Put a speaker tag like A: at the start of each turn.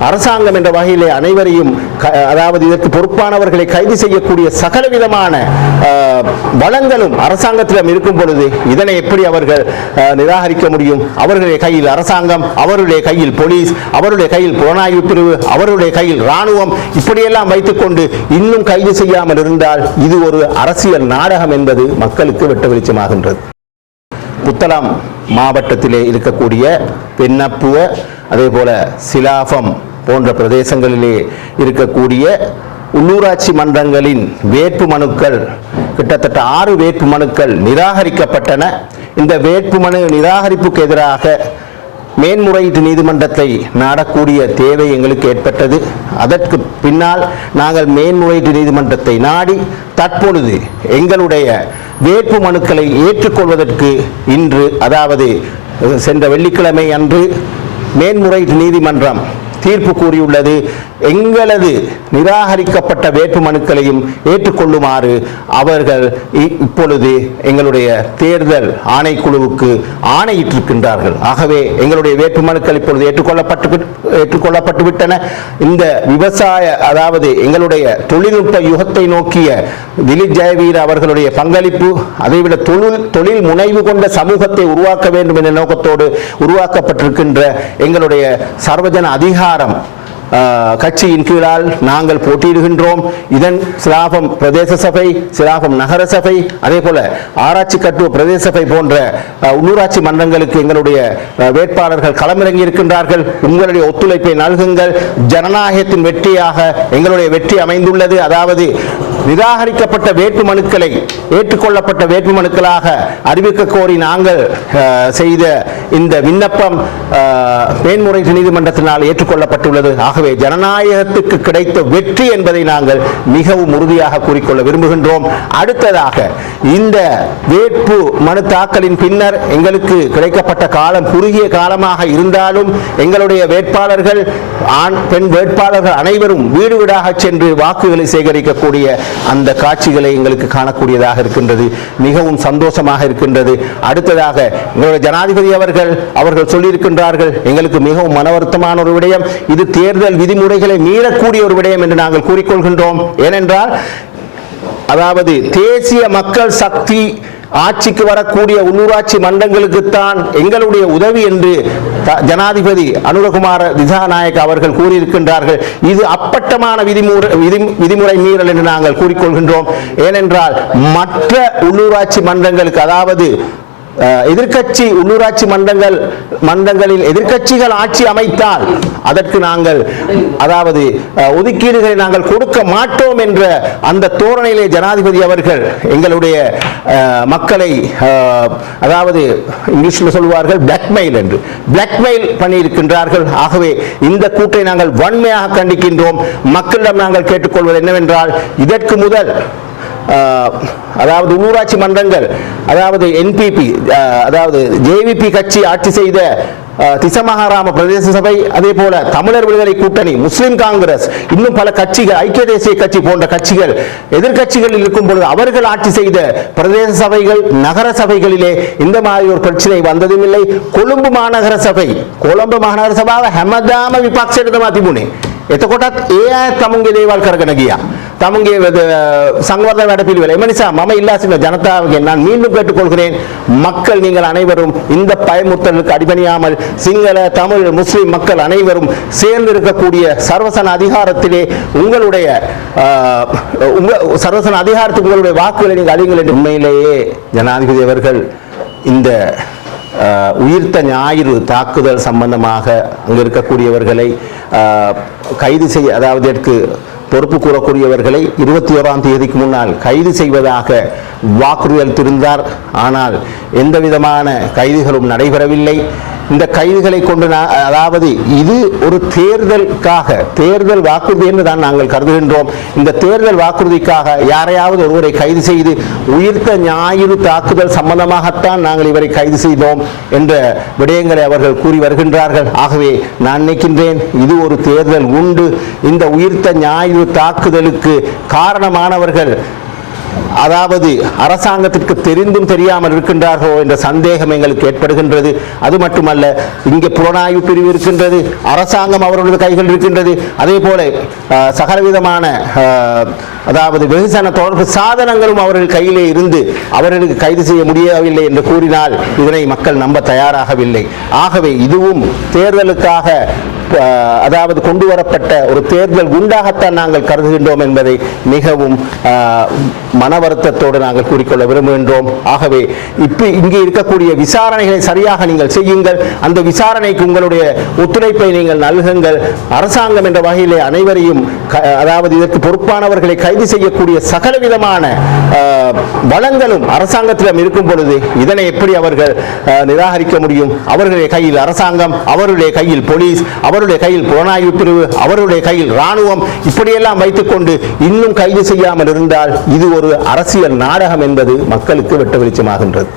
A: அரசாங்கம் என்ற வகையிலே அனைவரையும் க- அதாவது இதற்கு பொறுப்பானவர்களை கைது செய்யக்கூடிய சகலவிதமான அஹ், வளங்களும் அரசாங்கத்திடம் இருக்கும் பொழுது இதனை எப்படி அவர்கள் நிராகரிக்க முடியும்? அவர்களுடைய கையில் அரசாங்கம் அவருடைய கையில் போலீஸ் அவருடைய கையில் புலனாய்வு பிரிவு அவருடைய கையில் ராணுவம் இப்படியெல்லாம் வைத்துக்கொண்டு இன்னும் கைது செய்யாமல் இருந்தால் இது ஒரு அரசியல் நாடகம் என்பது மக்களுக்கு வெட்ட வெளிச்சமாகின்றது. புத்தளம் மாவட்டத்திலே இருக்கக்கூடிய பெண்ணப்புவ அதே போல சிலாபம் போன்ற பிரதேசங்களிலே இருக்கக்கூடிய உள்ளூராட்சி மன்றங்களின் வேட்பு மனுக்கள் கிட்டத்தட்ட ஆறு வேட்பு மனுக்கள் நிராகரிக்கப்பட்டன. இந்த வேட்பு மனு நிராகரிப்புக்கு எதிராக மேன்முறையீட்டு நீதிமன்றத்தை நாடக்கூடிய தேவை எங்களுக்கு ஏற்பட்டது. அதற்கு பின்னால் நாங்கள் மேன்முறையீட்டு நீதிமன்றத்தை நாடி தற்பொழுது எங்களுடைய வேட்பு மனுக்களை ஏற்றுக்கொள்வதற்கு இன்று அதாவது சென்ற வெள்ளிக்கிழமை அன்று மேன்முறையீட்டு நீதிமன்றம் தீர்ப்பு கூறியுள்ளது. எங்களது நிராகரிக்கப்பட்ட வேட்பு மனுக்களையும் ஏற்றுக்கொள்ளுமாறு அவர்கள் இப்பொழுது எங்களுடைய தேர்தல் ஆணைக்குழுவுக்கு ஆணையிட்டிருக்கின்றார்கள். ஆகவே எங்களுடைய வேட்பு மனுக்கள் இப்பொழுது ஏற்றுக்கொள்ளப்பட்டு ஏற்றுக்கொள்ளப்பட்டுவிட்டன. ஏற்றுக்கொள்ளப்பட்டு விட்டன இந்த விவசாய அதாவது எங்களுடைய தொழில்நுட்ப யுகத்தை நோக்கிய திலீப் ஜெயவீர் அவர்களுடைய பங்களிப்பு அதைவிட தொழில் தொழில் முனைவு கொண்ட சமூகத்தை உருவாக்க வேண்டும் என்ற நோக்கத்தோடு உருவாக்கப்பட்டிருக்கின்ற எங்களுடைய சர்வஜன அதிகார ஆஹ், கட்சியின் கீழால் நாங்கள் போட்டியிடுகின்றோம். இதன் சிலாபம் பிரதேச சபை சிலாபம் நகர சபை அதே போல ஆராய்ச்சி கட்டுவ பிரதேச சபை போன்ற உள்ளூராட்சி மன்றங்களுக்கு எங்களுடைய வேட்பாளர்கள் களமிறங்கி இருக்கின்றார்கள். உங்களுடைய ஒத்துழைப்பை நல்குங்கள். ஜனநாயகத்தின் வெற்றியாக எங்களுடைய வெற்றி அமைந்துள்ளது. அதாவது நிராகரிக்கப்பட்ட வேட்பு மனுக்களை ஏற்றுக்கொள்ளப்பட்ட வேட்பு மனுக்களாக அறிவிக்க கோரி நாங்கள் செய்த இந்த விண்ணப்பம் ஆஹ், மேன்முறையீட்டு நீதிமன்றத்தினால் ஏற்றுக்கொள்ளப்பட்டுள்ளது. ஆகவே ஜனநாயகத்துக்கு கிடைத்த வெற்றி என்பதை நாங்கள் மிகவும் உறுதியாக கூறிக்கொள்ள விரும்புகின்றோம். அடுத்ததாக இந்த வேட்பு மனு தாக்கலின் பின்னர் எங்களுக்கு கிடைக்கப்பட்ட காலம் குறுகிய காலமாக இருந்தாலும் எங்களுடைய வேட்பாளர்கள் ஆண் பெண் வேட்பாளர்கள் அனைவரும் வீடு வீடாக சென்று வாக்குகளை சேகரிக்கக்கூடிய அந்த காட்சிகளை எங்களுக்கு காணக்கூடியதாக இருக்கின்றது மிகவும் சந்தோஷமாக இருக்கின்றது. அடுத்ததாக எங்களுடைய ஜனாதிபதி அவர்கள் அவர்கள் சொல்லியிருக்கின்றார்கள் எங்களுக்கு மிகவும் மன வருத்தமான ஒரு விடயம் இது தேர்தல் விதிமுறைகளை மீறக்கூடிய ஒரு விடயம் என்று நாங்கள் கூறிக்கொள்கின்றோம். ஏனென்றால் அதாவது தேசிய மக்கள் சக்தி ஆட்சிக்கு வரக்கூடிய உள்ளூராட்சி மன்றங்களுக்குத்தான் எங்களுடைய உதவி என்று த- ஜனாதிபதி அனுரகுமார திசாநாயக் அவர்கள் கூறியிருக்கின்றார்கள். இது அப்பட்டமான விதிமுறை விதி- விதிமுறை மீறல் என்று நாங்கள் கூறிக்கொள்கின்றோம். ஏனென்றால் மற்ற உள்ளூராட்சி மன்றங்களுக்கு அதாவது எதிர்கட்சி எதிர்க்கட்சி உள்ளூராட்சி மன்றங்கள் மன்றங்களில் எதிர்க்கட்சிகள் ஆட்சி அமைத்தால் அதற்கு நாங்கள் அதாவது ஒதுக்கீடுகளை நாங்கள் கொடுக்க மாட்டோம் என்ற அந்த தோரணையிலே ஜனாதிபதி அவர்கள் எங்களுடைய மக்களை அதாவது இங்கிலீஷில் சொல்வார்கள் பிளாக்மெயில் என்று. பிளாக்மெயில் பண்ணியிருக்கின்றார்கள். ஆகவே இந்த கூட்டை நாங்கள் வன்மையாக கண்டிக்கின்றோம். மக்களிடம் நாங்கள் கேட்டுக்கொள்வது என்னவென்றால் இதற்கு முதல் அதாவது உள்ளூராட்சி மன்றங்கள் அதாவது என்பிபி அதாவது ஜேவிபி கட்சி ஆட்சி செய்த ஆஹ், திசமகாராம பிரதேச சபை அதே போல தமிழர் விடுதலை கூட்டணி முஸ்லிம் காங்கிரஸ் இன்னும் பல கட்சிகள் ஐக்கிய தேசிய கட்சி போன்ற கட்சிகள் எதிர்க்கட்சிகளில் இருக்கும் பொழுது அவர்கள் ஆட்சி செய்த பிரதேச சபைகள் நகர சபைகளிலே இந்த மாதிரி ஒரு பிரச்சனை வந்ததும் இல்லை கொழும்பு மாநகர சபை கொழும்பு மாநகர සභාව හැමදාම විපක්ෂයට තමයි තිබුණේ. එතකොටත් ඒ අය තමුන්ගේ දේවල් කරගෙන ගියා. தமங்கே சங்கவர்தம் நடப்பில் விலை மனிஷா மம இல்லா இல்லாசின ஜனதாவுக்கு நான் மீண்டும் கேட்டுக்கொள்கிறேன். மக்கள் நீங்கள் அனைவரும் இந்த பயமுறுத்தலுக்கு அடிபணியாமல் சிங்கள தமிழ் முஸ்லிம் மக்கள் அனைவரும் சேர்ந்து இருக்கக்கூடிய சர்வசன அதிகாரத்திலே உங்களுடைய சர்வசன அதிகாரத்தில் உங்களுடைய வாக்குகளை நீங்கள் அறியுங்கள் என்று உண்மையிலேயே ஜனாதிபதி அவர்கள் இந்த உயிர்த்த ஞாயிறு தாக்குதல் சம்பந்தமாக அங்கே இருக்கக்கூடியவர்களை கைது செய்ய அதாவது பொறுப்பு கூறக்கூடியவர்களை இருபத்தி ஓராம் தேதிக்கு முன்னால் கைது செய்வதாக வாக்குறுதி அளித்திருந்தார் ஆனால் எந்த விதமான கைதுகளும் நடைபெறவில்லை. இந்த கைதுகளை கொண்டு நான் அதாவது இது ஒரு தேர்தலுக்காக தேர்தல் வாக்குறுதி என்று தான் நாங்கள் கருதுகின்றோம். இந்த தேர்தல் வாக்குறுதிக்காக யாரையாவது ஒருவரை கைது செய்து உயிர்த்த ஞாயிறு தாக்குதல் சம்பந்தமாகத்தான் நாங்கள் இவரை கைது செய்தோம் என்ற விடயங்களை அவர்கள் கூறி வருகின்றார்கள். ஆகவே நான் நினைக்கின்றேன் இது ஒரு தேர்தல் உண்டு. இந்த உயிர்த்த ஞாயிறு தாக்குதலுக்கு காரணமானவர்கள் அதாவது அரசாங்கத்திற்கு தெரிந்தும் தெரியாமல் இருக்கின்றார்களோ என்ற சந்தேகம் எங்களுக்கு ஏற்படுகின்றது. அது மட்டுமல்ல இங்கே புலனாய்வு பிரிவு இருக்கின்றது அரசாங்கம் அவர்களது கைகள் இருக்கின்றது. அதே போல சகலவிதமான அதாவது வெகுசன தொடர்பு சாதனங்களும் அவர்கள் கையிலே இருந்து அவர்களுக்கு கைது செய்ய முடியவில்லை என்று கூறினால் இதனை மக்கள் நம்ப தயாராகவில்லை. ஆகவே இதுவும் தேர்தலுக்காக அதாவது கொண்டு வரப்பட்ட ஒரு தேர்தல் குண்டாகத்தான் நாங்கள் கருதுகின்றோம் என்பதை மிகவும் மனவ மன வருத்தத்தோடு நாங்கள் கூறிக்கொள்ள விரும்புகின்றோம். ஆகவே இப்போ இங்கே இருக்கக்கூடிய விசாரணைகளை சரியாக நீங்கள் செய்யுங்கள். அந்த விசாரணைக்கு உங்களுடைய ஒத்துழைப்பை நீங்கள் நல்குங்கள். அரசாங்கம் என்ற வகையிலே அனைவரையும் அதாவது இதற்கு பொறுப்பானவர்களை கைது செய்யக்கூடிய சகலவிதமான வளங்களும் அரசாங்கத்திடம் இருக்கும் பொழுது இதனை எப்படி அவர்கள் நிராகரிக்க முடியும்? அவர்களுடைய கையில் அரசாங்கம் அவருடைய கையில் போலீஸ் அவருடைய கையில் புலனாய்வு பிரிவு அவருடைய கையில் ராணுவம் இப்படியெல்லாம் வைத்துக்கொண்டு இன்னும் கைது செய்யாமல் இருந்தால் இது ஒரு அரசியல் நாடகம் என்பது மக்களுக்கு வெட்ட வெளிச்சமாகின்றது.